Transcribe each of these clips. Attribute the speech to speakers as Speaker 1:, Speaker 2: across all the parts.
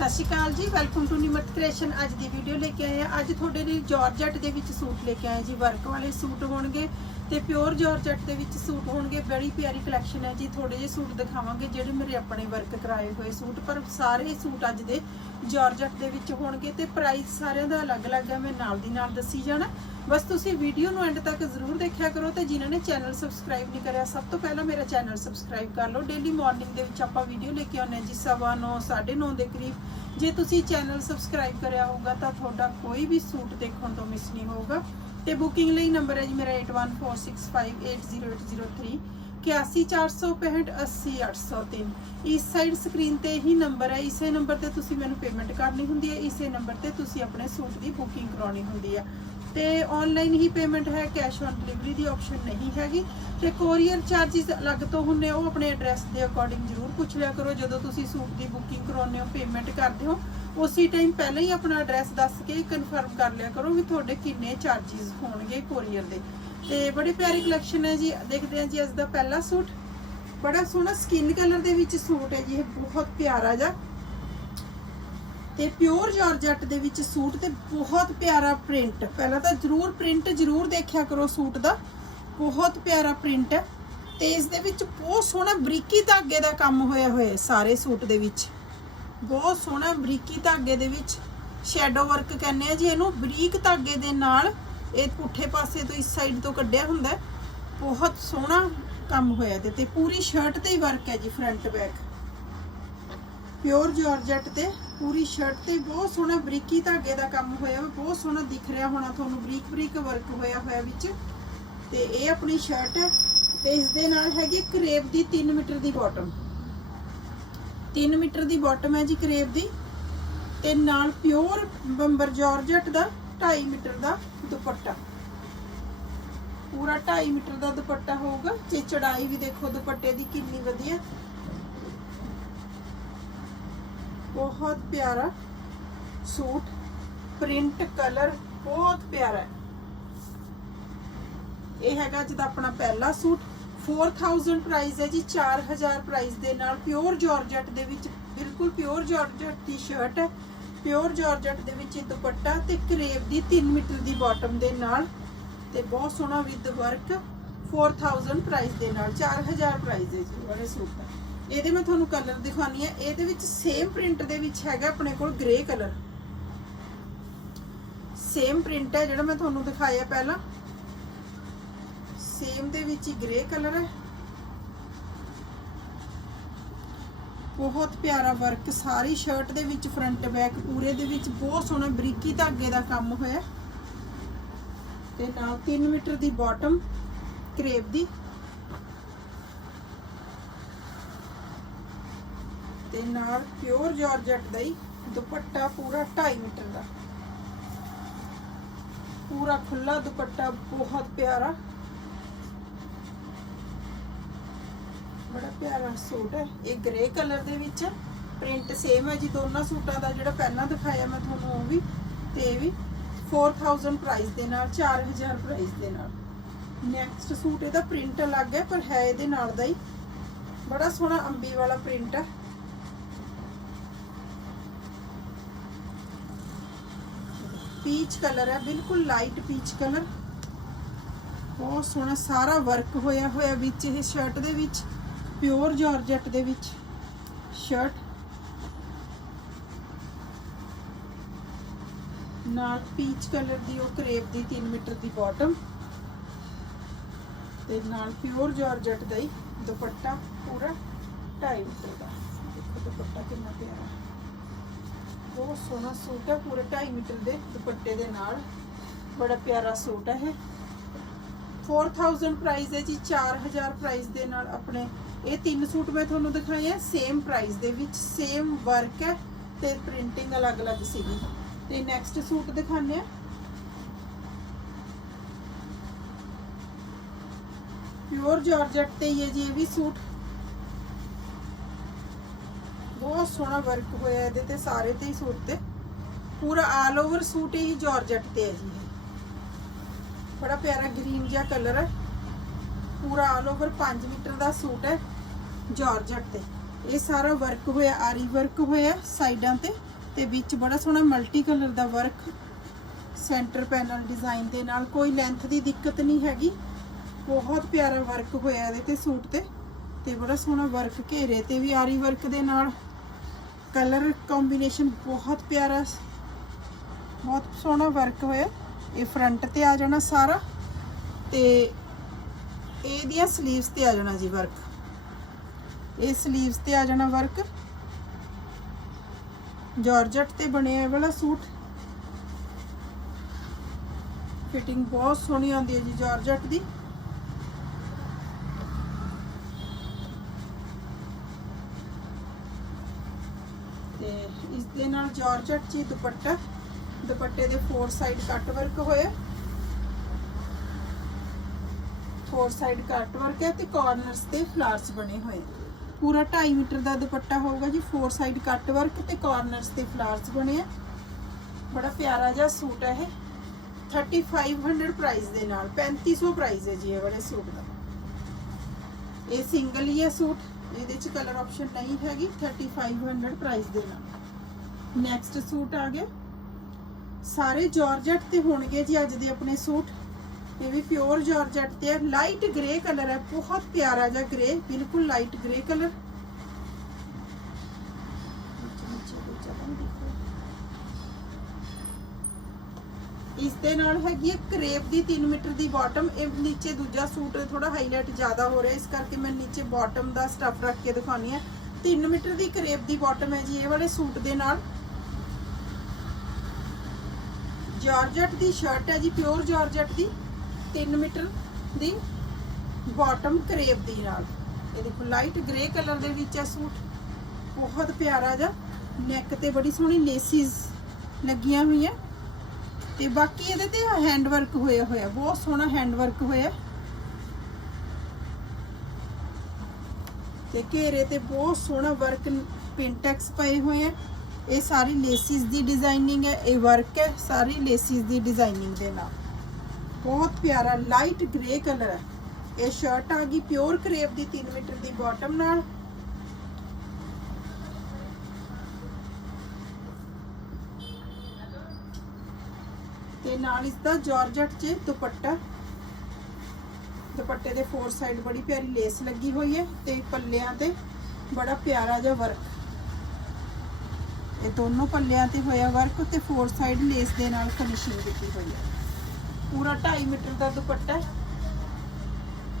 Speaker 1: ਸਤਿ ਸ਼੍ਰੀ ਅਕਾਲ ਜੀ welcome to Nimrat creation ਅੱਜ ਦੀ ਵੀਡੀਓ ਲੈ ਕੇ ਆਏ ਆ ਅੱਜ ਤੁਹਾਡੇ ਲਈ ਜਾਰਜਟ ਦੇ ਵਿੱਚ ਸੂਟ ਲੈ ਕੇ ਆਏ ਜੀ। ਵਰਕ ਵਾਲੇ ਸੂਟ ਹੋਣਗੇ ਤੇ ਪਿਓਰ ਜਾਰਜਟ ਦੇ ਵਿੱਚ ਸੂਟ ਹੋਣਗੇ। ਬੜੀ ਪਿਆਰੀ ਕਲੈਕਸ਼ਨ ਹੈ ਜੀ। ਥੋੜੇ ਜਿਹੇ ਸੂਟ ਦਿਖਾਵਾਂਗੇ ਜਿਹੜੇ ਮੇਰੇ ਆਪਣੇ ਵਰਕ ਕਰਾਏ ਹੋਏ ਸੂਟ। ਪਰ ਸਾਰੇ ਸੂਟ ਅੱਜ ਦੇ ਜਾਰਜਟ ਦੇ ਵਿੱਚ ਹੋਣਗੇ ਤੇ ਪ੍ਰਾਈਸ ਸਾਰਿਆਂ ਦਾ ਅਲੱਗ-ਅਲੱਗ ਹੈ। ਮੈਂ ਨਾਲ ਦੀ ਨਾਲ ਦੱਸੀ ਜਾਣਾ। ਬਸ ਤੁਸੀਂ ਵੀਡੀਓ ਨੂੰ ਐਂਡ ਤੱਕ ਜ਼ਰੂਰ ਦੇਖਿਆ ਕਰੋ ਤੇ ਜਿਨ੍ਹਾਂ ਨੇ ਚੈਨਲ ਸਬਸਕ੍ਰਾਈਬ ਨਹੀਂ ਕਰਿਆ ਸਭ ਤੋਂ ਪਹਿਲਾਂ ਮੇਰਾ ਚੈਨਲ ਸਬਸਕ੍ਰਾਈਬ ਕਰ ਲਓ। ਡੇਲੀ ਮਾਰਨਿੰਗ ਦੇ ਵਿੱਚ ਆਪਾਂ ਵੀਡੀਓ ਲੈ ਕੇ ਆਉਂਦੇ ਹਾਂ ਜੀ ਸਵਾ ਨੌ, ਦੇ ਕਰੀਬ। ਜੇ ਤੁਸੀਂ ਚੈਨਲ ਸਬਸਕ੍ਰਾਈਬ ਕਰਿਆ ਹੋਊਗਾ ਤਾਂ ਤੁਹਾਡਾ ਕੋਈ ਵੀ ਸੂਟ ਦੇਖਣ ਤੋਂ ਮਿਸ ਨਹੀਂ ਹੋਊਗਾ। ਤੇ ਬੁਕਿੰਗ ਲਈ ਨੰਬਰ ਹੈ ਜੀ ਮੇਰਾ 8146580803 8146580803 ਇਸ ਸਾਈਡ ਸਕਰੀਨ ਤੇ ਹੀ ਨੰਬਰ ਹੈ ਇਸੇ ਨੰਬਰ ਤੇ ਤੁਸੀਂ ਮੈਨੂੰ ਪੇਮੈਂਟ ਕਰਨੀ ਹੁੰਦੀ ਹੈ ਇਸੇ ਨੰਬਰ ਤੇ ਤੁਸੀਂ ਆਪਣੇ ਸੂਟ ਦੀ ਬੁਕਿੰਗ ਕਰਾਉਣੀ ਹੁੰਦੀ ਹੈ। ਤੇ ਆਨਲਾਈਨ ਹੀ ਪੇਮੈਂਟ ਹੈ ਕੈਸ਼ ਔਨ ਡਿਲੀਵਰੀ ਦੀ ਆਪਸ਼ਨ ਨਹੀਂ ਹੈਗੀ। ਤੇ ਕੋਰੀਅਰ ਚਾਰजेस ਅਲੱਗ ਤੋਂ ਹੁੰਨੇ ਉਹ ਆਪਣੇ ਐਡਰੈਸ ਦੇ ਅਕੋਰਡਿੰਗ ਜ਼ਰੂਰ ਪੁੱਛ ਲਿਆ ਕਰੋ। ਜਦੋਂ ਤੁਸੀਂ ਸੂਟ ਦੀ ਬੁਕਿੰਗ ਕਰਾਉਂਦੇ ਹੋ ਪੇਮੈਂਟ ਕਰਦੇ ਹੋ, ਉਸੇ ਟਾਈਮ ਪਹਿਲਾਂ ਹੀ ਆਪਣਾ ਐਡਰੈਸ ਦੱਸ ਕੇ ਕਨਫਰਮ ਕਰ ਲਿਆ ਕਰੋ ਵੀ ਤੁਹਾਡੇ ਕਿੰਨੇ ਚਾਰजेस ਹੋਣਗੇ ਕੋਰੀਅਰ ਦੇ। ਤੇ ਬੜੇ ਪਿਆਰੇ ਕਲੈਕਸ਼ਨ ਹੈ ਜੀ। ਦੇਖਦੇ ਹਾਂ ਜੀ, ਅੱਜ ਦਾ ਪਹਿਲਾ ਸੂਟ। ਬੜਾ ਸੋਹਣਾ ਸਕਿਨ ਕਲਰ ਦੇ ਵਿੱਚ ਸੂਟ ਹੈ ਜੀ। ਇਹ ਬਹੁਤ ਪਿਆਰਾ ਜਿਹਾ। ਤੇ ਪਿਓਰ ਜਾਰਜਟ ਦੇ ਵਿੱਚ ਸੂਟ ਤੇ ਬਹੁਤ ਪਿਆਰਾ ਪ੍ਰਿੰਟ। ਪਹਿਲਾਂ ਤਾਂ ਜ਼ਰੂਰ ਪ੍ਰਿੰਟ ਜ਼ਰੂਰ ਦੇਖਿਆ ਕਰੋ ਸੂਟ ਦਾ। ਬਹੁਤ ਪਿਆਰਾ ਪ੍ਰਿੰਟ ਹੈ ਤੇ ਇਸ ਦੇ ਵਿੱਚ ਬਹੁਤ ਸੋਹਣਾ ਬਰੀਕੀ ਧਾਗੇ ਦਾ ਕੰਮ ਹੋਇਆ ਹੋਇਆ ਸਾਰੇ ਸੂਟ ਦੇ ਵਿੱਚ। ਬਹੁਤ ਸੋਹਣਾ ਬਰੀਕੀ ਧਾਗੇ ਦੇ ਵਿੱਚ ਸ਼ੈਡੋ ਵਰਕ ਕਹਿੰਦੇ ਆ ਜੀ ਇਹਨੂੰ। ਬਰੀਕ ਧਾਗੇ ਦੇ ਨਾਲ ਇਹ ਪੁੱਠੇ ਪਾਸੇ ਤੋਂ ਇਸ ਸਾਈਡ ਤੋਂ ਕੱਢਿਆ ਹੁੰਦਾ ਬਹੁਤ ਸੋਹਣਾ ਕੰਮ ਹੋਇਆ ਇਹਦੇ ਤੇ। ਪੂਰੀ ਸ਼ਰਟ ਤੇ ਹੀ ਵਰਕ ਹੈ ਜੀ ਫਰੰਟ ਬੈਕ ਪਿਓਰ ਜਾਰਜਟ ਤੇ ਪੂਰੀ ਸ਼ਰਟ ਤੇ ਬਹੁਤ ਸੋਹਣਾ ਬਰੀਕੀ ਧਾਗੇ ਦਾ ਕੰਮ ਹੋਇਆ ਬਹੁਤ ਸੋਹਣਾ ਦਿਖ ਰਿਹਾ ਹੋਣਾ ਤੁਹਾਨੂੰ, ਬਰੀਕ ਬਰੀਕ ਵਰਕ ਹੋਇਆ ਹੋਇਆ ਵਿੱਚ। ਤੇ ਇਹ ਆਪਣੀ ਸ਼ਰਟ ਹੈ ਤੇ ਇਸ ਦੇ ਨਾਲ ਹੈਗੀ ਕਰੇਪ ਦੀ 3 ਮੀਟਰ ਦੀ ਬਾਟਮ 3 ਮੀਟਰ ਦੀ ਬਾਟਮ ਹੈ ਜੀ ਕਰੇਬ ਦੀ। ਤੇ ਨਾਲ ਪਿਓਰ ਬੰਬਰ ਜਾਰਜਟ ਦਾ 2.5 ਮੀਟਰ ਦਾ ਦੁਪੱਟਾ। ਪੂਰਾ 2.5 ਮੀਟਰ ਦਾ ਦੁਪੱਟਾ ਹੋਊਗਾ, ਤੇ ਚੜਾਈ ਵੀ ਦੇਖੋ ਦੁਪੱਟੇ ਦੀ ਕਿੰਨੀ ਵਧੀਆ। ਬਹੁਤ ਪਿਆਰਾ ਸੂਟ ਪ੍ਰਿੰਟ ਕਲਰ ਬਹੁਤ ਪਿਆਰਾ ਹੈ। ਇਹ ਹੈਗਾ ਜਿਹਦਾ ਆਪਣਾ ਪਹਿਲਾ ਸੂਟ 4000 ਪ੍ਰਾਈਸ ਹੈ ਜੀ 4000 ਪ੍ਰਾਈਸ ਦੇ ਨਾਲ ਪਿਓਰ ਜਾਰਜਟ ਦੇ ਵਿੱਚ, ਬਿਲਕੁਲ ਪਿਓਰ ਜਾਰਜਟ ਦੀ ਸ਼ਰਟ ਹੈ ਪਿਓਰ ਜਾਰਜਟ ਦੇ ਵਿੱਚ ਦੁਪੱਟਾ ਤੇ ਕਰੇਪ ਦੀ 3 ਮੀਟਰ ਦੀ ਬਾਟਮ ਦੇ ਨਾਲ ਤੇ ਬਹੁਤ ਸੋਹਣਾ ਵਿਦ ਵਰਕ 4000 ਪ੍ਰਾਈਸ ਦੇ ਨਾਲ 4000 ਪ੍ਰਾਈਸ ਹੈ ਜੀ ਵਾਲੇ ਸੂਟ ਦਾ ਇਹਦੇ ਮੈਂ ਤੁਹਾਨੂੰ ਕਲਰ ਦਿਖਾਉਣੀ ਹੈ ਇਹਦੇ ਵਿੱਚ ਸੇਮ ਪ੍ਰਿੰਟ ਦੇ ਵਿੱਚ ਹੈਗਾ ਆਪਣੇ ਕੋਲ ਗ੍ਰੇ ਕਲਰ ਸੇਮ ਪ੍ਰਿੰਟ ਹੈ ਜਿਹੜਾ ਮੈਂ ਤੁਹਾਨੂੰ ਦਿਖਾਇਆ ਪਹਿਲਾਂ। ਸੇਮ ਦੇ ਵਿੱਚ ਹੀ ਗ੍ਰੇ ਕਲਰ ਹੈ। ਬਹੁਤ ਪਿਆਰਾ ਵਰਕ ਸਾਰੀ ਸ਼ਰਟ ਦੇ ਵਿੱਚ ਫਰੰਟ ਬੈਕ ਪੂਰੇ ਦੇ ਵਿੱਚ ਬਹੁਤ ਸੋਹਣਾ ਬਰੀਕੀ ਧਾਗੇ ਦਾ ਕੰਮ ਹੋਇਆ। ਤੇ ਨਾਲ 3 ਮੀਟਰ ਦੀ ਬਾਟਮ ਕਰੇਪ ਦੀ। ਨਾਲ ਪਿਓਰ ਜਾਰਜਟ ਦਾ ਹੀ ਦੁਪੱਟਾ ਪੂਰਾ 2.5 ਮੀਟਰ ਦਾ। ਪੂਰਾ ਖੁੱਲਾ ਦੁਪੱਟਾ ਬਹੁਤ ਪਿਆਰਾ। ਬੜਾ ਪਿਆਰਾ ਸੂਟ ਹੈ। ਇਹ ਗ੍ਰੇ ਕਲਰ ਦੇ ਵਿੱਚ ਪ੍ਰਿੰਟ ਸੇਮ ਹੈ ਜੀ, ਦੋਨਾਂ ਸੂਟਾਂ ਦਾ ਜਿਹੜਾ ਪਹਿਲਾਂ ਦਿਖਾਇਆ ਮੈਂ ਤੁਹਾਨੂੰ ਉਹ ਵੀ। ਤੇ ਇਹ ਵੀ 4000 ਪ੍ਰਾਈਸ ਦੇ ਨਾਲ 4000 ਪ੍ਰਾਈਸ ਦੇ ਨਾਲ। ਨੈਕਸਟ ਸੂਟ ਇਹਦਾ ਪ੍ਰਿੰਟ ਅਲੱਗ ਹੈ, ਪਰ ਹੈ ਇਹਦੇ ਨਾਲ ਦਾ ਹੀ। ਬੜਾ ਸੋਹਣਾ ਅੰਬੀ ਵਾਲਾ ਪ੍ਰਿੰਟ ਹੈ। ਪੀਚ ਕਲਰ ਹੈ, ਬਿਲਕੁਲ ਲਾਈਟ ਪੀਚ ਕਲਰ। ਬਹੁਤ ਸੋਹਣਾ ਸਾਰਾ ਵਰਕ ਹੋਇਆ ਹੋਇਆ ਵਿੱਚ, ਇਹ ਸ਼ਰਟ ਦੇ ਵਿੱਚ ਪਿਓਰ ਜਾਰਜਟ ਦੇ ਵਿੱਚ। ਸ਼ਰਟ ਨਾਲ ਪੀਚ ਕਲਰ ਦੀ, ਉਹ ਕਰੇਪ ਦੀ 3 ਮੀਟਰ ਦੀ ਬਾਟਮ ਤੇ ਨਾਲ ਪਿਓਰ ਜਾਰਜਟ ਦਾ ਹੀ ਦੁਪੱਟਾ ਪੂਰਾ 2.5 ਮੀਟਰ ਦਾ। ਦੇਖੋ ਦੁਪੱਟਾ ਕਿੰਨਾ ਪਿਆਰਾ। ਬਹੁਤ ਸੋਹਣਾ ਸੂਟ ਹੈ, ਪੂਰੇ 2.5 ਮੀਟਰ ਦੇ ਦੁਪੱਟੇ ਦੇ ਨਾਲ। ਬੜਾ ਪਿਆਰਾ ਸੂਟ ਹੈ ਇਹ। 4000 ਪ੍ਰਾਈਸ ਹੈ ਜੀ 4000 ਪ੍ਰਾਈਸ ਦੇ ਨਾਲ ਆਪਣੇ। ਇਹ ਤਿੰਨ ਸੂਟ ਮੈਂ ਤੁਹਾਨੂੰ ਦਿਖਾਏ ਆ ਸੇਮ ਪ੍ਰਾਈਸ ਦੇ ਵਿੱਚ ਸੇਮ ਵਰਕ ਹੈ ਤੇ ਪ੍ਰਿੰਟਿੰਗ ਅਲੱਗ-ਅਲੱਗ ਸੀਗੀ। ਤੇ ਨੈਕਸਟ ਸੂਟ ਦਿਖਾਉਂਦੇ ਆ। ਪਿਓਰ ਜਾਰਜਟ ਤੇ ਹੀ ਜੀ ਇਹ ਵੀ ਸੂਟ। ਬਹੁਤ ਸੋਹਣਾ ਵਰਕ ਹੋਇਆ ਇਹਦੇ ਤੇ, ਸਾਰੇ ਤੇ ਹੀ ਸੂਟ ਤੇ। ਪੂਰਾ ਆਲ ਓਵਰ ਸੂਟ ਹੀ ਜਾਰਜਟ ਤੇ ਹੈ ਜੀ ਇਹ। ਬੜਾ ਪਿਆਰਾ ਗ੍ਰੀਨ ਜਿਹਾ ਕਲਰ ਹੈ। ਪੂਰਾ ਆਲ ਓਵਰ 5 ਮੀਟਰ ਦਾ ਸੂਟ ਹੈ ਜਾਰਜਟ ਤੇ। ਇਹ ਸਾਰਾ ਵਰਕ ਹੋਇਆ, ਆਰੀ ਵਰਕ ਹੋਇਆ ਸਾਈਡਾਂ ਤੇ ਤੇ ਵਿੱਚ ਬੜਾ ਸੋਹਣਾ ਮਲਟੀ ਕਲਰ ਦਾ ਵਰਕ ਸੈਂਟਰ ਪੈਨਲ ਡਿਜ਼ਾਈਨ ਦੇ ਨਾਲ। ਕੋਈ ਲੈਂਥ ਦੀ ਦਿੱਕਤ ਨਹੀਂ ਹੈਗੀ। ਬਹੁਤ ਪਿਆਰਾ ਵਰਕ ਹੋਇਆ ਇਹਦੇ ਤੇ ਸੂਟ ਤੇ ਤੇ ਬੜਾ ਸੋਹਣਾ ਵਰਕ ਘੇਰੇ ਤੇ ਵੀ ਆਰੀ ਵਰਕ ਦੇ ਨਾਲ। ਕਲਰ ਕੰਬੀਨੇਸ਼ਨ ਬਹੁਤ ਪਿਆਰਾ ਬਹੁਤ ਸੋਹਣਾ ਵਰਕ ਹੋਇਆ। ਇਹ ਫਰੰਟ ਤੇ ਆ ਜਾਣਾ ਸਾਰਾ ਤੇ ਇਹਦੀਆਂ 슬ੀਵਸ ਤੇ ਆ ਜਾਣਾ ਜੀ ਵਰਕ ਇਹ 슬ੀਵਸ ਤੇ ਆ ਜਾਣਾ ਵਰਕ ਜਾਰਜਟ ਤੇ ਬਣਿਆ ਇਹ ਵਾਲਾ ਸੂਟ। ਫਿਟਿੰਗ ਬਹੁਤ ਸੋਹਣੀ ਆਉਂਦੀ ਹੈ ਜੀ ਜਾਰਜਟ ਦੀ ਤੇ ਇਸ ਦੇ ਨਾਲ ਜਾਰਜਟ ਜੀ ਦੁਪੱਟਾ, ਦੁਪੱਟੇ ਦੇ ਫੋਰ ਸਾਈਡ ਕੱਟ ਵਰਕ ਹੋਇਆ। ਫੋਰ ਸਾਈਡ ਕੱਟ ਵਰਕ ਹੈ ਤੇ ਕਾਰਨਰਸ ਤੇ ਫਲਾਵਰਸ ਬਣੇ ਹੋਏ ਨੇ। ਪੂਰਾ 2.5 ਮੀਟਰ ਦਾ ਦੁਪੱਟਾ ਹੋਊਗਾ ਜੀ ਫੋਰ ਸਾਈਡ ਕੱਟ ਵਰਕ ਤੇ ਕਾਰਨਰਸ ਤੇ ਫਲਾਵਰਸ ਬਣੇ ਆ। ਬੜਾ ਪਿਆਰਾ ਜਿਹਾ ਸੂਟ ਹੈ ਇਹ। 3500 ਪ੍ਰਾਈਸ ਦੇ ਨਾਲ 3500 ਪ੍ਰਾਈਸ ਹੈ ਜੀ ਇਹ ਵਾਲੇ ਸੂਟ ਦਾ। ਇਹ ਸਿੰਗਲ ਹੀ ਹੈ ਸੂਟ, ਇਹਦੇ ਚ ਕਲਰ ਆਪਸ਼ਨ ਨਹੀਂ ਹੈਗੀ 3500 ਪ੍ਰਾਈਸ ਦੇ ਨਾਲ। ਨੈਕਸਟ ਸੂਟ ਆ ਗਿਆ। ਸਾਰੇ ਜਾਰਜਟ ਤੇ ਹੋਣਗੇ ਜੀ ਅੱਜ ਦੇ ਆਪਣੇ ਸੂਟ। ਇਹ ਵੀ ਪਿਓਰ ਜਾਰਜਟ ਤੇ ਹੈ ਲਾਈਟ ਗ੍ਰੇ ਕਲਰ ਹੈ। ਬਹੁਤ ਪਿਆਰਾ ਜਿਹਾ ਗ੍ਰੇ ਬਿਲਕੁਲ ਲਾਈਟ ਗ੍ਰੇ ਕਲਰ ਇਸ ਦੇ ਨਾਲ ਹੈਗੀ ਹੈ ਕਰੇਪ ਦੀ 3 ਮੀਟਰ ਦੀ ਬਾਟਮ ਇਹ ਨੀਚੇ ਦੂਜਾ ਸੂਟ ਥੋੜਾ ਹਾਈਲਾਈਟ ਜ਼ਿਆਦਾ ਹੋ ਰਿਹਾ। ਇਸ ਕਰਕੇ ਮੈਂ ਨੀਚੇ ਬਾਟਮ ਦਾ ਸਟਫ ਰੱਖ ਕੇ ਦਿਖਾਉਣੀ ਹੈ। 3 ਮੀਟਰ ਦੀ ਕਰੇਪ ਦੀ ਬਾਟਮ ਹੈ ਜੀ ਇਹ ਵਾਲੇ ਸੂਟ ਦੇ ਨਾਲ। ਜਾਰਜਟ ਦੀ ਸ਼ਰਟ ਹੈ ਜੀ ਪਿਓਰ ਜਾਰਜਟ ਦੀ 3 ਮੀਟਰ ਦੀ ਬਾਟਮ ਕਰੇਪ ਦੀ ਨਾਲ। ਇਹ ਦੇਖੋ ਲਾਈਟ ਗ੍ਰੇ ਕਲਰ ਦੇ ਵਿੱਚ ਹੈ ਸੂਟ। ਬਹੁਤ ਪਿਆਰਾ ਜਿਹਾ। ਨੈਕ ਤੇ ਬੜੀ ਸੋਹਣੀ ਲੇਸਿਸ ਲੱਗੀਆਂ ਹੋਈਆਂ। ਤੇ ਬਾਕੀ ਇਹਦੇ ਤੇ ਹੈਂਡ ਵਰਕ ਹੋਇਆ ਹੋਇਆ। ਬਹੁਤ ਸੋਹਣਾ ਹੈਂਡ ਵਰਕ ਹੋਇਆ। ਤੇ ਘੇਰੇ ਤੇ ਬਹੁਤ ਸੋਹਣਾ ਵਰਕ ਪਿੰਟੈਕਸ ਪਏ ਹੋਏ ਆ। ਇਹ ਸਾਰੀ ਲੇਸਿਸ ਦੀ ਡਿਜ਼ਾਈਨਿੰਗ ਹੈ, ਇਹ ਵਰਕ ਹੈ, ਸਾਰੀ ਲੇਸਿਸ ਦੀ ਡਿਜ਼ਾਈਨਿੰਗ ਦੇ ਨਾਲ। ਬਹੁਤ ਪਿਆਰਾ ਲਾਈਟ ਗ੍ਰੇ ਕਲਰ ਹੈ। ਇਹ ਸ਼ਰਟ ਆ ਗਈ ਪਿਓਰ ਕਰੇਪ ਦੀ 3 ਮੀਟਰ ਦੀ ਬਾਟਮ ਨਾਲ। ਤੇ ਨਾਲ ਇਸ ਦਾ ਜਾਰਜਟ 'ਚ ਦੁਪੱਟਾ। ਦੁਪੱਟੇ ਦੇ ਫੋਰ ਸਾਈਡ ਬੜੀ ਪਿਆਰੀ ਲੇਸ ਲੱਗੀ ਹੋਈ ਹੈ ਤੇ ਪੱਲਿਆਂ ਤੇ ਬੜਾ ਪਿਆਰਾ ਜਿਹਾ ਵਰਕ ਇਹ ਦੋਨੋਂ ਪੱਲਿਆਂ ਤੇ ਹੋਇਆ ਵਰਕ ਤੇ ਫੋਰ ਸਾਈਡ ਲੇਸ ਦੇ ਨਾਲ ਫਿਨਿਸ਼ਿੰਗ ਕੀਤੀ ਹੋਈ ਹੈ। ਪੂਰਾ 2.5 ਮੀਟਰ ਦਾ ਦੁਪੱਟਾ ਹੈ।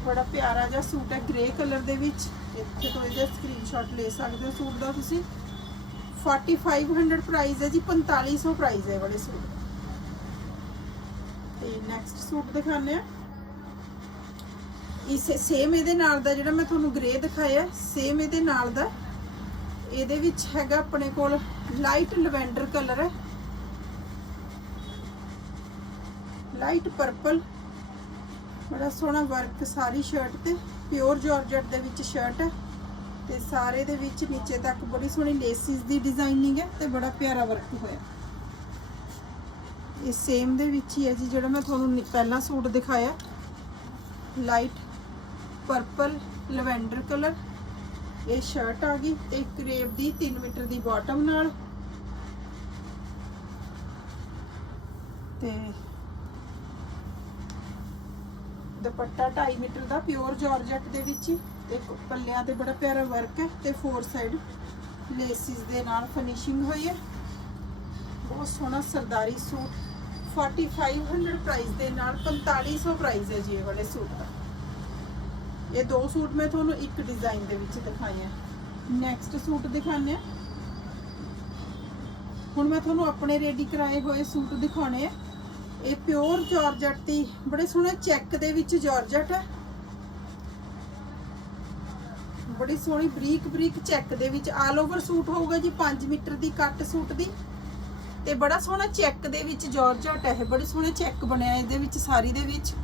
Speaker 1: ਬੜਾ ਪਿਆਰਾ ਜਿਹਾ ਸੂਟ ਹੈ ਗ੍ਰੇ ਕਲਰ ਦੇ ਵਿੱਚ। ਇੱਥੇ ਤੋਂ ਇਹਦਾ ਸਕਰੀਨਸ਼ਾਟ ਲੈ ਸਕਦੇ ਹੋ ਸੂਟ ਦਾ ਤੁਸੀਂ। 4500 ਪ੍ਰਾਈਸ ਹੈ ਜੀ 4500 ਪ੍ਰਾਈਸ ਹੈ ਵਾਲੇ ਸੂਟ ਤੇ ਨੈਕਸਟ ਸੂਟ ਦਿਖਾਉਂਦੇ ਆ ਇਸ ਸੇਮ ਇਹਦੇ ਨਾਲ ਦਾ ਜਿਹੜਾ ਮੈਂ ਤੁਹਾਨੂੰ ਗ੍ਰੇ ਦਿਖਾਇਆ ਸੇਮ ਇਹਦੇ ਨਾਲ ਦਾ। ਇਹਦੇ ਵਿੱਚ ਹੈਗਾ ਆਪਣੇ ਕੋਲ ਲਾਈਟ ਲਵੈਂਡਰ ਕਲਰ ਹੈ। ਲਾਈਟ ਪਰਪਲ, ਬੜਾ ਸੋਹਣਾ ਵਰਕ ਸਾਰੀ ਸ਼ਰਟ ਤੇ ਪਿਓਰ ਜਾਰਜਟ ਦੇ ਵਿੱਚ ਸ਼ਰਟ ਹੈ ਤੇ ਸਾਰੇ ਦੇ ਵਿੱਚ ਨੀਚੇ ਤੱਕ ਬੜੀ ਸੋਹਣੀ ਲੇਸਿਸ ਦੀ ਡਿਜ਼ਾਈਨਿੰਗ ਹੈ ਤੇ ਬੜਾ ਪਿਆਰਾ ਵਰਕ ਹੋਇਆ। ਇਹ ਸੇਮ ਦੇ ਵਿੱਚ ਹੀ ਹੈ ਜੀ, ਜਿਹੜਾ ਮੈਂ ਤੁਹਾਨੂੰ ਨੀ- ਪਹਿਲਾਂ ਸੂਟ ਦਿਖਾਇਆ। ਲਾਈਟ ਪਰਪਲ ਲਵੈਂਡਰ ਕਲਰ ਇਹ ਸ਼ਰਟ ਆ ਗਈ ਤੇ ਕਰੇਪ ਦੀ 3 ਮੀਟਰ ਦੀ ਬਾਟਮ ਨਾਲ। ਤੇ ਦੁਪੱਟਾ 2.5 ਮੀਟਰ ਦਾ ਪਿਓਰ ਜਾਰਜਟ ਦੇ ਵਿੱਚ ਤੇ ਪੱਲਿਆਂ ਤੇ ਬੜਾ ਪਿਆਰਾ ਵਰਕ ਹੈ, ਤੇ ਫੋਰ ਸਾਈਡ ਲੇਸਿਸ ਦੇ ਨਾਲ ਫਿਨਿਸ਼ਿੰਗ ਹੋਈ ਹੈ। ਬਹੁਤ ਸੋਹਣਾ ਸਰਦਾਰੀ ਸੂਟ 4500 ਪ੍ਰਾਈਸ ਦੇ ਨਾਲ 4500 ਪ੍ਰਾਈਸ ਹੈ ਜੀ ਇਹ ਵਾਲੇ ਸੂਟ ਦਾ। ਇਹ ਦੋ ਸੂਟ ਮੈਂ ਤੁਹਾਨੂੰ ਇੱਕ ਡਿਜ਼ਾਈਨ ਦੇ ਵਿੱਚ ਦਿਖਾਏ ਆ। ਨੈਕਸਟ ਸੂਟ ਦਿਖਾਣੇ ਆ। ਹੁਣ ਮੈਂ ਤੁਹਾਨੂੰ ਆਪਣੇ ਰੈਡੀ ਕਰਾਏ ਹੋਏ ਸੂਟ ਦਿਖਾਉਣੇ ਆ। ਇਹ ਪਿਓਰ ਜਾਰਜਟ ਦੀ, ਬੜੇ ਸੋਹਣੇ ਚੈੱਕ ਦੇ ਵਿੱਚ ਜਾਰਜਟ ਹੈ ਬੜੀ ਸੋਹਣੀ ਬਰੀਕ ਬਰੀਕ ਚੈੱਕ ਦੇ ਵਿੱਚ ਆਲ ਓਵਰ ਸੂਟ ਹੋਊਗਾ ਜੀ 5 ਮੀਟਰ ਦੀ ਕੱਟ ਸੂਟ ਦੀ। ਤੇ ਬੜਾ ਸੋਹਣਾ ਚੈੱਕ ਦੇ ਵਿੱਚ ਜਾਰਜਟ ਹੈ ਇਹ ਬੜੇ ਸੋਹਣੇ ਚੈੱਕ ਬਣਿਆ ਇਹਦੇ ਵਿੱਚ, ਸਾਰੀ ਦੇ ਵਿੱਚ।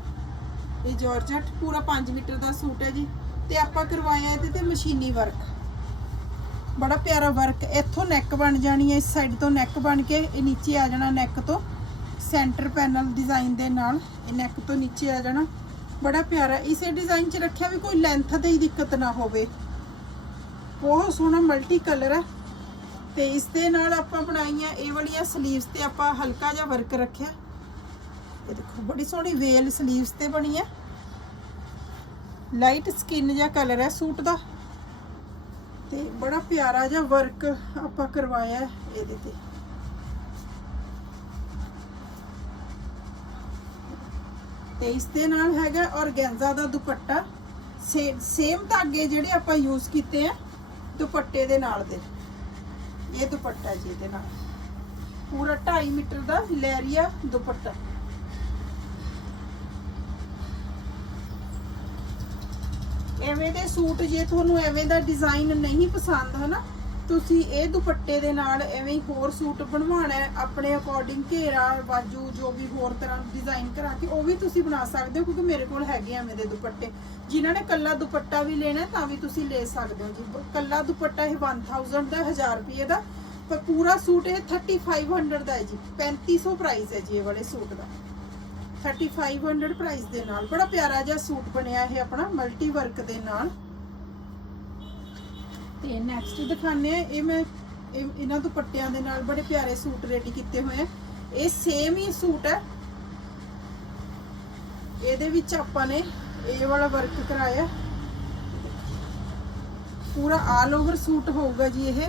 Speaker 1: ਇਹ ਜਾਰਜਟ ਪੂਰਾ 5 ਮੀਟਰ ਦਾ ਸੂਟ ਹੈ ਜੀ। ਤੇ ਆਪਾਂ ਕਰਵਾਇਆ ਇਹਦੇ ਤੇ ਮਸ਼ੀਨੀ ਵਰਕ ਬੜਾ ਪਿਆਰਾ ਵਰਕ ਇੱਥੋਂ ਨੈਕ ਬਣ ਜਾਣੀ ਹੈ, ਇਸ ਸਾਈਡ ਤੋਂ ਨੈਕ ਬਣ ਕੇ ਇਹ ਨੀਚੇ ਆ ਜਾਣਾ ਨੈਕ ਤੋਂ। ਸੈਂਟਰ ਪੈਨਲ ਡਿਜ਼ਾਈਨ ਦੇ ਨਾਲ ਇਹ ਨੈਕ ਤੋਂ ਨੀਚੇ ਆ ਜਾਣਾ। ਬੜਾ ਪਿਆਰਾ, ਇਸੇ ਡਿਜ਼ਾਈਨ 'ਚ ਰੱਖਿਆ ਵੀ ਕੋਈ ਲੈਂਥ ਤੇ ਹੀ ਦਿੱਕਤ ਨਾ ਹੋਵੇ। ਬਹੁਤ ਸੋਹਣਾ ਮਲਟੀ ਕਲਰ ਹੈ। ਤੇ ਇਸ ਦੇ ਨਾਲ ਆਪਾਂ ਬਣਾਈਆਂ ਇਹ ਵਾਲੀਆਂ ਸਲੀਵਸ ਤੇ ਆਪਾਂ ਹਲਕਾ ਜਿਹਾ ਵਰਕ ਰੱਖਿਆ। ਇਹ ਦੇਖੋ, ਬੜੀ ਸੋਹਣੀ ਵੇਲ ਸਲੀਵਸ ਤੇ ਬਣੀ ਹੈ। ਲਾਈਟ ਸਕਿਨ ਜਿਹਾ ਕਲਰ ਹੈ ਸੂਟ ਦਾ। ਤੇ ਬੜਾ ਪਿਆਰਾ ਜਿਹਾ ਵਰਕ ਆਪਾਂ ਕਰਵਾਇਆ ਇਹਦੇ ਤੇ। ਤੇ ਇਸ ਦੇ ਨਾਲ ਹੈਗਾ ਔਰਗੈਂਜ਼ਾ ਦਾ ਦੁਪੱਟਾ। ਸੇਮ ਧਾਗੇ ਜਿਹੜੇ ਆਪਾਂ ਯੂਜ਼ ਕੀਤੇ ਆ ਦੁਪੱਟੇ ਦੇ ਨਾਲ ਦੇ। ਇਹ ਦੁਪੱਟਾ ਜੀ ਇਹਦੇ ਨਾਲ। ਪੂਰਾ 2.5 ਮੀਟਰ ਦਾ ਲੈਰੀਆ ਦੁਪੱਟਾ। ਐਵੇਂ ਦੇ ਸੂਟ ਜੇ ਤੁਹਾਨੂੰ ਐਵੇਂ ਦਾ ਡਿਜ਼ਾਈਨ ਨਹੀਂ ਪਸੰਦ, ਹਨਾ? ਤੁਸੀਂ ਇਹ ਦੁਪੱਟੇ ਦੇ ਨਾਲ ਐਵੇਂ ਹੋਰ ਸੂਟ ਬਣਵਾਉਣਾ ਆਪਣੇ ਅਕੋਰਡਿੰਗ ਘੇਰਾ, ਬਾਜੂ, ਜੋ ਵੀ ਹੋਰ ਤਰ੍ਹਾਂ ਡਿਜ਼ਾਈਨ ਕਰਾ ਕੇ, ਉਹ ਵੀ ਤੁਸੀਂ ਬਣਾ ਸਕਦੇ ਹੋ, ਕਿਉਂਕਿ ਮੇਰੇ ਕੋਲ ਹੈਗੇ ਐਵੇਂ ਦੇ ਦੁਪੱਟੇ। ਜਿਨ੍ਹਾਂ ਨੇ ਕੱਲਾ ਦੁਪੱਟਾ ਵੀ ਲੈਣਾ ਤਾਂ ਵੀ ਤੁਸੀਂ ਲੈ ਸਕਦੇ ਹੋ ਜੀ। ਕੱਲਾ ਦੁਪੱਟਾ ਇਹ 1000 ਦਾ 1000 ਰੁਪਏ ਦਾ, ਪਰ ਪੂਰਾ ਸੂਟ ਇਹ 3500 ਦਾ ਹੈ ਜੀ। 3500 ਪ੍ਰਾਈਸ ਹੈ ਜੀ ਇਹ ਵਾਲੇ ਸੂਟ ਦਾ। 3500 ਪ੍ਰਾਈਸ ਦੇ ਨਾਲ। ਬੜਾ ਪਿਆਰਾ ਜਿਹਾ ਸੂਟ ਬਣਿਆ ਇਹ ਆਪਣਾ ਮਲਟੀ ਵਰਕ ਦੇ ਨਾਲ। ਤੇ ਨੈਕਸਟ ਦਿਖਾਣੇ ਆ ਇਹ ਮੈਂ ਇਹਨਾਂ ਦੁਪੱਟਿਆਂ ਦੇ ਨਾਲ ਬੜੇ ਪਿਆਰੇ ਸੂਟ ਰੈਡੀ ਕੀਤੇ ਹੋਏ ਆ। ਇਹ ਸੇਮ ਹੀ ਸੂਟ ਹੈ। ਇਹਦੇ ਵਿੱਚ ਆਪਾਂ ਨੇ ਇਹ ਵਾਲਾ ਵਰਕ ਕਰਾਇਆ। ਪੂਰਾ ਆਲ ਓਵਰ ਸੂਟ ਹੋਊਗਾ ਜੀ ਇਹ।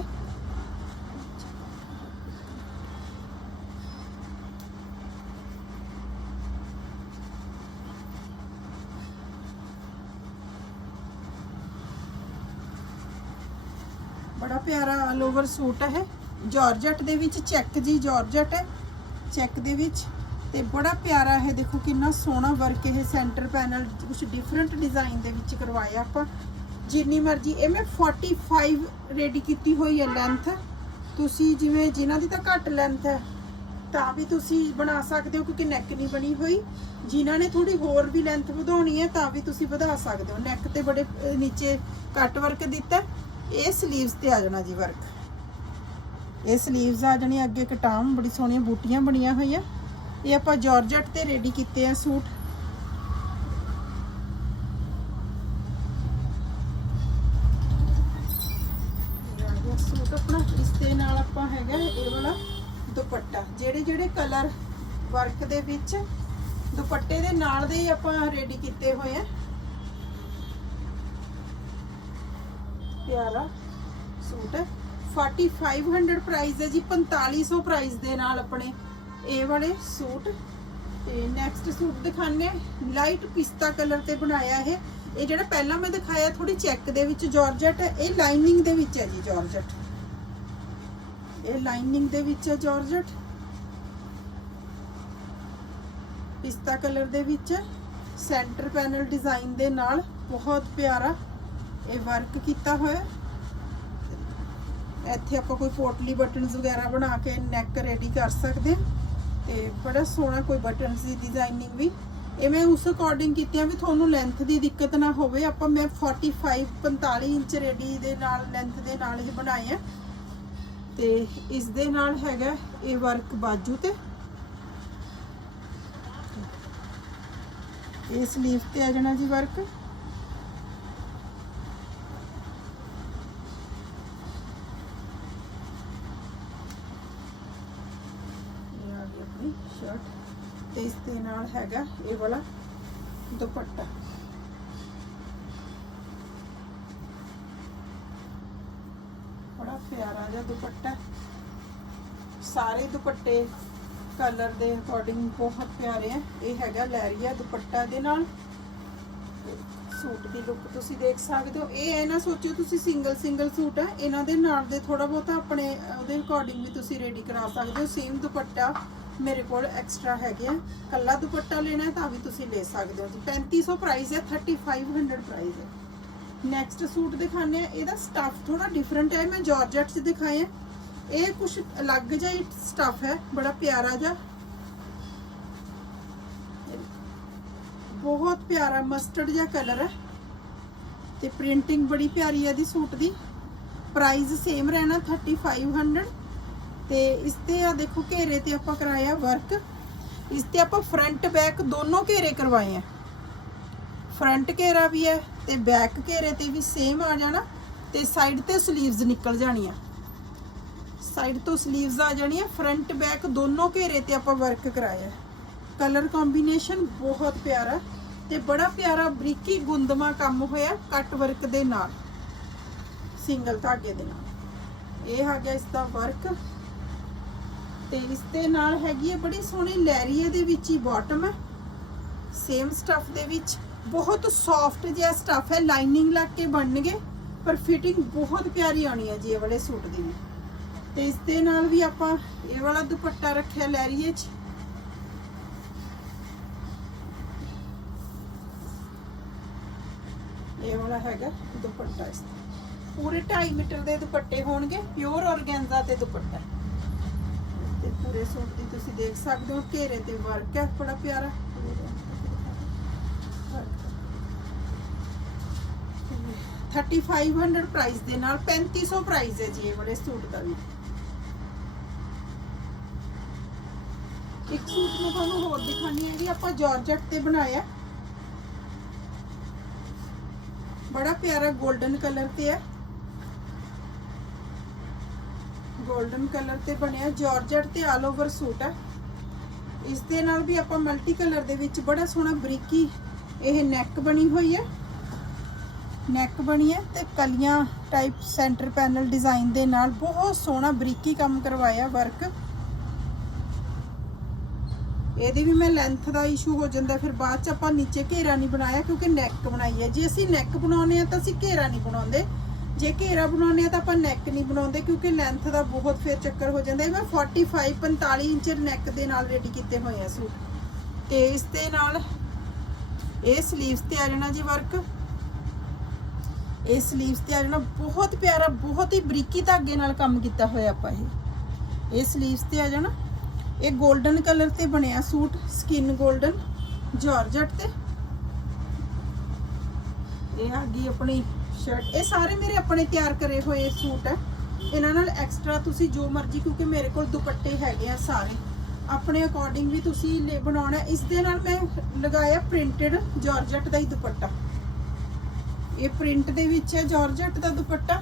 Speaker 1: ਬੜਾ ਪਿਆਰਾ ਆਲ ਓਵਰ ਸੂਟ ਹੈ। ਜਾਰਜਟ ਦੇ ਵਿੱਚ ਚੈੱਕ ਜੀ ਜਾਰਜਟ ਹੈ। ਚੈੱਕ ਦੇ ਵਿੱਚ। ਤੇ ਬੜਾ ਪਿਆਰਾ ਹੈ, ਦੇਖੋ ਕਿੰਨਾ ਸੋਹਣਾ ਵਰਕ ਇਹ ਸੈਂਟਰ ਪੈਨਲ ਕੁਝ ਡਿਫਰੈਂਟ ਡਿਜ਼ਾਈਨ ਦੇ ਵਿੱਚ ਕਰਵਾਇਆ ਆਪਾਂ। ਜਿੰਨੀ ਮਰਜ਼ੀ, ਇਹ ਮੈਂ 45 ਰੈਡੀ ਕੀਤੀ ਹੋਈ ਹੈ ਲੈਂਥ ਤੁਸੀਂ ਜਿਵੇਂ ਜਿਨ੍ਹਾਂ ਦੀ ਤਾਂ ਘੱਟ ਲੈਂਥ ਹੈ, ਤਾਂ ਵੀ ਤੁਸੀਂ ਬਣਾ ਸਕਦੇ ਹੋ ਕਿਉਂਕਿ ਨੈਕ ਨਹੀਂ ਬਣੀ ਹੋਈ। ਜਿਨ੍ਹਾਂ ਨੇ ਥੋੜੀ ਹੋਰ ਵੀ ਲੈਂਥ ਵਧਾਉਣੀ ਹੈ, ਤਾਂ ਵੀ ਤੁਸੀਂ ਵਧਾ ਸਕਦੇ ਹੋ। ਨੈਕ ਤੇ ਬੜੇ ਨੀਚੇ ਕੱਟ ਵਰਕ ਦਿੱਤਾ। ਇਹ ਸਲੀਵਸ ਤੇ ਆ ਜਾਣਾ ਜੀ ਵਰਕ ਇਹ ਸਲੀਵਸ ਆ ਜਾਣੀ, ਅੱਗੇ ਕਟਾਮ ਬੜੀ ਸੋਹਣੀਆਂ ਬੂਟੀਆਂ ਬਣੀਆਂ ਹੋਈਆਂ। ਇਹ ਆਪਾਂ ਜਾਰਜਟ ਤੇ ਰੈਡੀ ਕੀਤੇ ਆ ਸੂਟ। ਸੂਟ ਆਪਣਾ ਇਸ ਦੇ ਨਾਲ ਆਪਾਂ ਹੈਗਾ ਇਹ ਵਾਲਾ ਦੁਪੱਟਾ। ਜਿਹੜੇ ਜਿਹੜੇ ਕਲਰ ਵਰਕ ਦੇ ਵਿੱਚ ਦੁਪੱਟੇ ਦੇ ਨਾਲ ਦੇ ਹੀ ਆਪਾਂ ਰੈਡੀ ਕੀਤੇ ਹੋਏ ਆ। ਪਿਆਰਾ ਸੂਟ। ਹੈ 4500 ਪ੍ਰਾਈਸ ਹੈ ਜੀ 4500 ਪ੍ਰਾਈਸ ਦੇ ਨਾਲ ਆਪਣੇ ਇਹ ਵਾਲੇ ਸੂਟ। ਤੇ ਨੈਕਸਟ ਸੂਟ ਦਿਖਾਣੇ ਲਾਈਟ ਪਿਸਤਾ ਕਲਰ ਤੇ ਬਣਾਇਆ ਇਹ। ਇਹ ਜਿਹੜਾ ਪਹਿਲਾਂ ਮੈਂ ਦਿਖਾਇਆ ਥੋੜੀ ਚੈੱਕ ਦੇ ਵਿੱਚ ਜਾਰਜਟ ਹੈ। ਇਹ ਲਾਈਨਿੰਗ ਦੇ ਵਿੱਚ ਹੈ ਜੀ ਜਾਰਜਟ ਇਹ ਲਾਈਨਿੰਗ ਦੇ ਵਿੱਚ ਹੈ ਜਾਰਜਟ ਪਿਸਤਾ ਕਲਰ ਦੇ ਵਿੱਚ ਸੈਂਟਰ ਪੈਨਲ ਡਿਜ਼ਾਈਨ ਦੇ ਨਾਲ ਬਹੁਤ ਪਿਆਰਾ ਇਹ ਵਰਕ ਕੀਤਾ ਹੋਇਆ। ਇੱਥੇ ਆਪਾਂ ਕੋਈ ਪੋਟਲੀ ਬਟਨਸ ਵਗੈਰਾ ਬਣਾ ਕੇ ਨੈਕ ਰੈਡੀ ਕਰ ਸਕਦੇ ਹਾਂ। ਤੇ ਬੜਾ ਸੋਹਣਾ ਕੋਈ ਬਟਨਸ ਦੀ ਡਿਜ਼ਾਈਨਿੰਗ ਵੀ। ਇਹ ਮੈਂ ਉਸ ਅਕੋਰਡਿੰਗ ਕੀਤੀਆਂ ਵੀ ਤੁਹਾਨੂੰ ਲੈਂਥ ਦੀ ਦਿੱਕਤ ਨਾ ਹੋਵੇ। ਆਪਾਂ ਮੈਂ 45 45 ਇੰਚ ਰੈਡੀ ਦੇ ਨਾਲ ਲੈਂਥ ਦੇ ਨਾਲ ਇਹ ਬਣਾਏ ਆ। ਤੇ ਇਸ ਦੇ ਨਾਲ ਹੈਗਾ ਇਹ ਵਰਕ ਬਾਜੂ ਤੇ। ਇਹ ਸਲੀਵ ਤੇ ਆ ਜਾਣਾ ਜੀ ਵਰਕ ਇਹ ਆ ਗਈ ਆਪਣੀ ਸ਼ਰਟ ਤੇ ਇਸ ਦੇ ਨਾਲ ਹੈਗਾ ਇਹ ਵਾਲਾ ਦੁਪੱਟਾ। ਬੜਾ ਪਿਆਰਾ ਜਿਹਾ ਦੁਪੱਟਾ। ਸਾਰੇ ਦੁਪੱਟੇ ਕਲਰ ਦੇ ਅਕੋਰਡਿੰਗ ਬਹੁਤ ਪਿਆਰੇ ਆ। ਇਹ ਹੈਗਾ ਲੈਰੀਆ ਦੁਪੱਟਾ ਦੇ ਨਾਲ। ਸੂਟ ਦੀ ਲੁੱਕ ਤੁਸੀਂ ਦੇਖ ਸਕਦੇ ਹੋ। ਇਹ ਐ ਨਾ ਸੋਚਿਓ ਤੁਸੀਂ ਸਿੰਗਲ ਸਿੰਗਲ ਸੂਟ ਹੈ ਇਹਨਾਂ ਦੇ ਨਾਲ ਦੇ ਥੋੜਾ ਬਹੁਤਾ ਆਪਣੇ, ਉਹਦੇ ਅਕੋਰਡਿੰਗ ਵੀ ਤੁਸੀਂ ਰੈਡੀ ਕਰਾ ਸਕਦੇ ਹੋ। ਸੇਮ ਦੁਪੱਟਾ। ਮੇਰੇ ਕੋਲ ਐਕਸਟਰਾ ਹੈਗੇ ਆ। ਕੱਲਾ ਦੁਪੱਟਾ ਲੈਣਾ ਹੈ ਤਾਂ ਵੀ ਤੁਸੀਂ ਲੈ ਸਕਦੇ ਹੋ। ਜੀ 3500 ਪ੍ਰਾਈਸ ਹੈ 3500 ਪ੍ਰਾਈਸ ਹੈ। ਨੈਕਸਟ ਸੂਟ ਦਿਖਾਣੇ ਆ ਇਹਦਾ ਸਟਫ ਥੋੜਾ ਡਿਫਰੈਂਟ ਹੈ। ਮੈਂ ਜਾਰਜਟ 'ਚ ਦਿਖਾਏ ਇਹ ਕੁਝ ਅਲੱਗ ਜਿਹਾ ਹੀ ਸਟਫ ਹੈ। ਬੜਾ ਪਿਆਰਾ ਜਿਹਾ। ਬਹੁਤ ਪਿਆਰਾ ਮਸਟਰਡ ਜਿਹਾ ਕਲਰ ਹੈ। ਤੇ ਪ੍ਰਿੰਟਿੰਗ ਬੜੀ ਪਿਆਰੀ ਹੈ ਦੀ ਸੂਟ ਦੀ। ਪ੍ਰਾਈਸ ਸੇਮ ਰਹਿਣਾ 3500 ਤੇ ਇਸ ਤੇ ਆ ਦੇਖੋ ਘੇਰੇ ਤੇ ਆਪਾਂ ਕਰਾਇਆ ਵਰਕ ਇਸ ਤੇ ਆਪਾਂ ਫਰੰਟ ਬੈਕ ਦੋਨੋਂ ਘੇਰੇ ਕਰਵਾਏ ਆ। ਫਰੰਟ ਘੇਰਾ ਵੀ ਹੈ ਤੇ ਬੈਕ ਘੇਰੇ ਤੇ ਵੀ ਸੇਮ ਆ ਜਾਣਾ ਤੇ ਸਾਈਡ ਤੇ 슬ੀਵਸ ਨਿਕਲ ਜਾਣੀਆਂ। ਸਾਈਡ ਤੋਂ 슬ੀਵਸ ਆ ਜਾਣੀਆਂ ਫਰੰਟ ਬੈਕ ਦੋਨੋਂ ਘੇਰੇ ਤੇ ਆਪਾਂ ਵਰਕ ਕਰਾਇਆ। ਕਲਰ ਕੰਬੀਨੇਸ਼ਨ ਬਹੁਤ ਪਿਆਰਾ ਤੇ ਬੜਾ ਪਿਆਰਾ ਬਰੀਕੀ ਗੁੰਦਮਾ ਕੰਮ ਹੋਇਆ ਕੱਟ ਵਰਕ ਦੇ ਨਾਲ ਸਿੰਗਲ ਧਾਗੇ ਦੇ ਨਾਲ। ਇਹ ਆ ਗਿਆ ਇਸ ਦਾ ਵਰਕ ਤੇ ਇਸ ਦੇ ਨਾਲ ਹੈਗੀ ਹੈ ਬੜੀ ਸੋਹਣੀ ਲੈਰੀਏ ਦੇ ਵਿੱਚ ਹੀ ਬਾਟਮ ਹੈ। ਸੇਮ ਸਟਫ ਦੇ ਵਿੱਚ ਬਹੁਤ ਸੌਫਟ ਜਿਹਾ ਸਟਫ ਹੈ ਲਾਈਨਿੰਗ ਲੱਗ ਕੇ ਬਣਨਗੇ, ਪਰ ਫਿਟਿੰਗ ਬਹੁਤ ਪਿਆਰੀ ਆਉਣੀ ਹੈ ਜੀ ਇਹ ਵਾਲੇ ਸੂਟ ਦੀ ਵੀ। ਤੇ ਇਸ ਦੇ ਨਾਲ ਵੀ ਆਪਾਂ ਇਹ ਵਾਲਾ ਦੁਪੱਟਾ ਰੱਖਿਆ ਲੈਰੀਏ 'ਚ। ਇਹ ਵਾਲਾ ਹੈਗਾ ਦੁਪੱਟਾ ਇਸ ਪੂਰੇ 2.5 ਮੀਟਰ ਦੇ ਦੁਪੱਟੇ ਹੋਣਗੇ ਪਿਓਰ ਔਰਗੈਂਜ਼ਾ ਤੇ ਦੁਪੱਟਾ। ਤੇ ਪੂਰੇ ਸੂਟ ਦੀ ਤੁਸੀਂ ਦੇਖ ਸਕਦੇ ਹੋ, ਘੇਰੇ ਤੇ ਵਰਕ ਹੈ, ਬੜਾ ਪਿਆਰਾ। 3500 ਪ੍ਰਾਈਸ ਦੇ ਨਾਲ 3500 ਪ੍ਰਾਈਸ ਹੈ ਜੀ ਇਹ ਵਾਲੇ ਸੂਟ ਦਾ ਵੀ। ਇੱਕ ਸੂਟ ਨੂੰ ਤੁਹਾਨੂੰ ਹੋਰ ਦਿਖਾਣੀ ਹੈ ਜੀ, ਆਪਾਂ ਜਾਰਜਟ ਤੇ ਬਣਾਇਆ। ਬੜਾ ਪਿਆਰਾ 골ਡਨ ਕਲਰ ਤੇ ਹੈ। 골ਡਨ ਕਲਰ ਤੇ ਬਣਿਆ ਜਾਰਜਟ ਤੇ ਆਲ ਓਵਰ ਸੂਟ ਹੈ ਇਸ ਦੇ ਨਾਲ ਵੀ ਆਪਾਂ ਮਲਟੀ ਕਲਰ ਦੇ ਵਿੱਚ ਬੜਾ ਸੋਹਣਾ ਬਰੀਕੀ ਇਹ ਨੈਕ ਬਣੀ ਹੋਈ ਹੈ ਨੈਕ ਬਣੀ ਹੈ ਤੇ ਕਲੀਆਂ ਟਾਈਪ ਸੈਂਟਰ ਪੈਨਲ ਡਿਜ਼ਾਈਨ ਦੇ ਨਾਲ ਬਹੁਤ ਸੋਹਣਾ ਬਰੀਕੀ ਕੰਮ ਕਰਵਾਇਆ ਵਰਕ ਇਹਦੀ ਵੀ ਮੈਂ ਲੈਂਥ ਦਾ ਇਸ਼ੂ ਹੋ ਜਾਂਦਾ, ਫਿਰ ਬਾਅਦ ਚ ਆਪਾਂ ਨੀਚੇ ਘੇਰਾ ਨਹੀਂ ਬਣਾਇਆ ਕਿਉਂਕਿ ਨੈਕ ਬਣਾਈ ਹੈ ਜੇ ਅਸੀਂ ਨੈਕ ਬਣਾਉਨੇ ਆ ਤਾਂ ਅਸੀਂ ਘੇਰਾ ਨਹੀਂ ਬਣਾਉਂਦੇ। ਜੇ ਘੇਰਾ ਬਣਾਉਨੇ ਆ ਤਾਂ ਆਪਾਂ ਨੈਕ ਨਹੀਂ ਬਣਾਉਂਦੇ ਕਿਉਂਕਿ ਲੈਂਥ ਦਾ ਬਹੁਤ ਫੇਰ ਚੱਕਰ ਹੋ ਜਾਂਦਾ ਇਹ ਮੈਂ 45 45 ਇੰਚ ਨੈਕ ਦੇ ਨਾਲ ਰੈਡੀ ਕੀਤੇ ਹੋਏ ਆ ਸੂਟ। ਤੇ ਇਸ ਦੇ ਨਾਲ ਇਹ 슬ੀਵਸ ਤੇ ਆ ਜਾਣਾ ਜੀ ਵਰਕ ਇਹ 슬ੀਵਸ ਤੇ ਆ ਜਾਣਾ, ਬਹੁਤ ਪਿਆਰਾ, ਬਹੁਤ ਹੀ ਬਰੀਕੀ ਧਾਗੇ ਨਾਲ ਕੰਮ ਕੀਤਾ ਹੋਇਆ ਆਪਾਂ ਇਹ। ਇਹ 슬ੀਵਸ ਤੇ ਆ ਜਾਣਾ। ਇਹ 골ਡਨ ਕਲਰ ਤੇ ਬਣਿਆ ਸੂਟ ਸਕਿਨ 골ਡਨ ਜਾਰਜਟ ਤੇ। ਇਹ ਆ ਗਈ ਆਪਣੀ ਸ਼ਰਟ ਇਹ ਸਾਰੇ ਮੇਰੇ ਆਪਣੇ ਤਿਆਰ ਕਰੇ ਹੋਏ ਸੂਟ ਹੈ। ਇਹਨਾਂ ਨਾਲ ਐਕਸਟਰਾ ਤੁਸੀਂ ਜੋ ਮਰਜ਼ੀ, ਕਿਉਂਕਿ ਮੇਰੇ ਕੋਲ ਦੁਪੱਟੇ ਹੈਗੇ ਆ ਸਾਰੇ। ਆਪਣੇ ਅਕੋਰਡਿੰਗ ਵੀ ਤੁਸੀਂ ਲੈ ਬਣਾਉਣਾ ਇਸ ਦੇ ਨਾਲ ਮੈਂ ਲਗਾਇਆ ਪ੍ਰਿੰਟਡ ਜਾਰਜਟ ਦਾ ਹੀ ਦੁਪੱਟਾ। ਇਹ ਪ੍ਰਿੰਟ ਦੇ ਵਿੱਚ ਹੈ ਜਾਰਜਟ ਦਾ ਦੁਪੱਟਾ।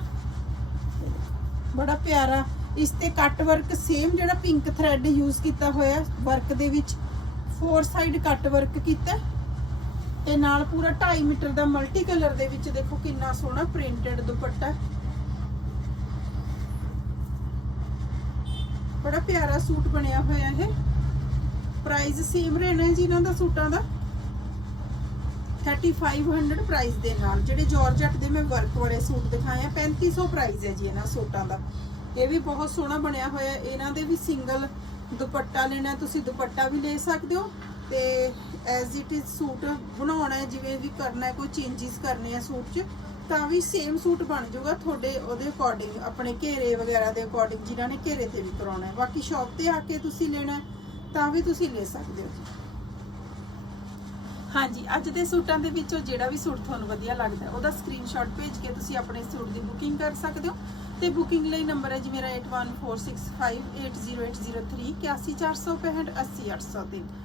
Speaker 1: ਬੜਾ ਪਿਆਰਾ। ਇਸ ਤੇ ਕੱਟ ਵਰਕ ਸੇਮ ਜਿਹੜਾ ਪਿੰਕ ਥ੍ਰੈਡ ਯੂਜ਼ ਕੀਤਾ ਹੋਇਆ ਵਰਕ ਦੇ ਵਿੱਚ। ਫੋਰ ਸਾਈਡ ਕੱਟ ਵਰਕ ਕੀਤਾ ਤੇ ਨਾਲ ਪੂਰਾ 2.5 ਮੀਟਰ ਦਾ ਮਲਟੀ ਕਲਰ ਦੇ ਵਿੱਚ ਦੇਖੋ ਕਿੰਨਾ ਸੋਹਣਾ ਪ੍ਰਿੰਟਡ ਦੁਪੱਟਾ। ਬੜਾ ਪਿਆਰਾ ਸੂਟ ਬਣਿਆ ਹੋਇਆ ਇਹ। ਪ੍ਰਾਈਸ ਸੇਮ ਰਹਿਣਾ ਜੀ ਇਹਨਾਂ ਦਾ ਸੂਟਾਂ ਦਾ। 3500 ਪ੍ਰਾਈਸ ਦੇ ਨਾਲ। ਜਿਹੜੇ ਜਾਰਜਟ ਦੇ ਮੈਂ ਵਰਕ ਵਾਲੇ ਸੂਟ ਦਿਖਾਏ ਆ 3500 ਪ੍ਰਾਈਸ ਹੈ ਜੀ ਇਹਨਾਂ ਸੂਟਾਂ ਦਾ। ਇਹ ਵੀ ਬਹੁਤ ਸੋਹਣਾ ਬਣਿਆ ਹੋਇਆ ਇਹਨਾਂ ਦੇ ਵੀ ਸਿੰਗਲ ਦੁਪੱਟਾ ਲੈਣਾ ਤੁਸੀਂ ਦੁਪੱਟਾ ਵੀ ਲੈ ਸਕਦੇ ਹੋ। ਤੇ ਐਜ਼ ਇਟ ਇਜ਼ ਸੂਟ ਬਣਾਉਣਾ ਹੈ ਜਿਵੇਂ ਵੀ ਕਰਨਾ ਹੈ ਕੋਈ ਚੇਂਜਸ ਕਰਨੇ ਆ ਸੂਟ 'ਚ ਤਾਂ ਵੀ ਸੇਮ ਸੂਟ ਬਣ ਜਾਊਗਾ ਤੁਹਾਡੇ ਉਹਦੇ ਅਕੋਰਡਿੰਗ ਆਪਣੇ ਘੇਰੇ ਵਗੈਰਾ ਦੇ ਅਕੋਰਡਿੰਗ ਜਿਨ੍ਹਾਂ ਨੇ ਘੇਰੇ ਤੇ ਵੀ ਕਰਾਉਣਾ ਹੈ। ਬਾਕੀ ਸ਼ਾਪ ਤੇ ਆ ਕੇ ਤੁਸੀਂ ਲੈਣਾ ਤਾਂ ਵੀ ਤੁਸੀਂ ਲੈ ਸਕਦੇ ਹੋ। ਹਾਂਜੀ ਅੱਜ ਦੇ ਸੂਟਾਂ ਦੇ ਵਿੱਚੋਂ ਜਿਹੜਾ ਵੀ ਸੂਟ ਤੁਹਾਨੂੰ ਵਧੀਆ ਲੱਗਦਾ ਹੈ, ਉਹਦਾ ਸਕਰੀਨਸ਼ਾਟ ਭੇਜ ਕੇ ਤੁਸੀਂ ਆਪਣੇ ਸੂਟ ਦੀ ਬੁਕਿੰਗ ਕਰ ਸਕਦੇ ਹੋ। ਤੇ ਬੁਕਿੰਗ ਲਈ ਨੰਬਰ ਹੈ ਜੀ ਮੇਰਾ 8146580803 81465 80803